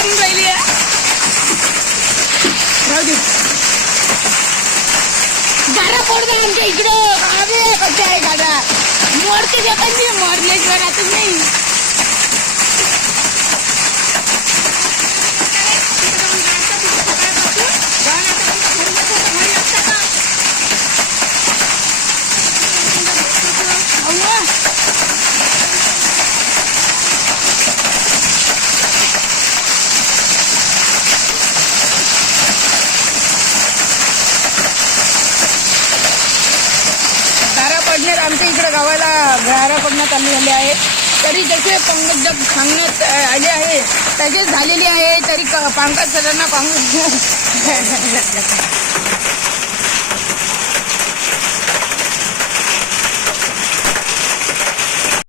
मारून राहिली गारा पडदा आमच्या इकडं अरे कसे आहे गाडा मोडते एखादी मोडल्याशिवाय राहतच नाही अव्वा. पडण्यात आमच्या इकडे गावाला गारा पडण्यात चालू झाले आहे. तरी जसे काँग्रेस जग सांगण्यात आले आहे तसेच झालेले आहे. तरी क- पंकज सरांना काँग्रेस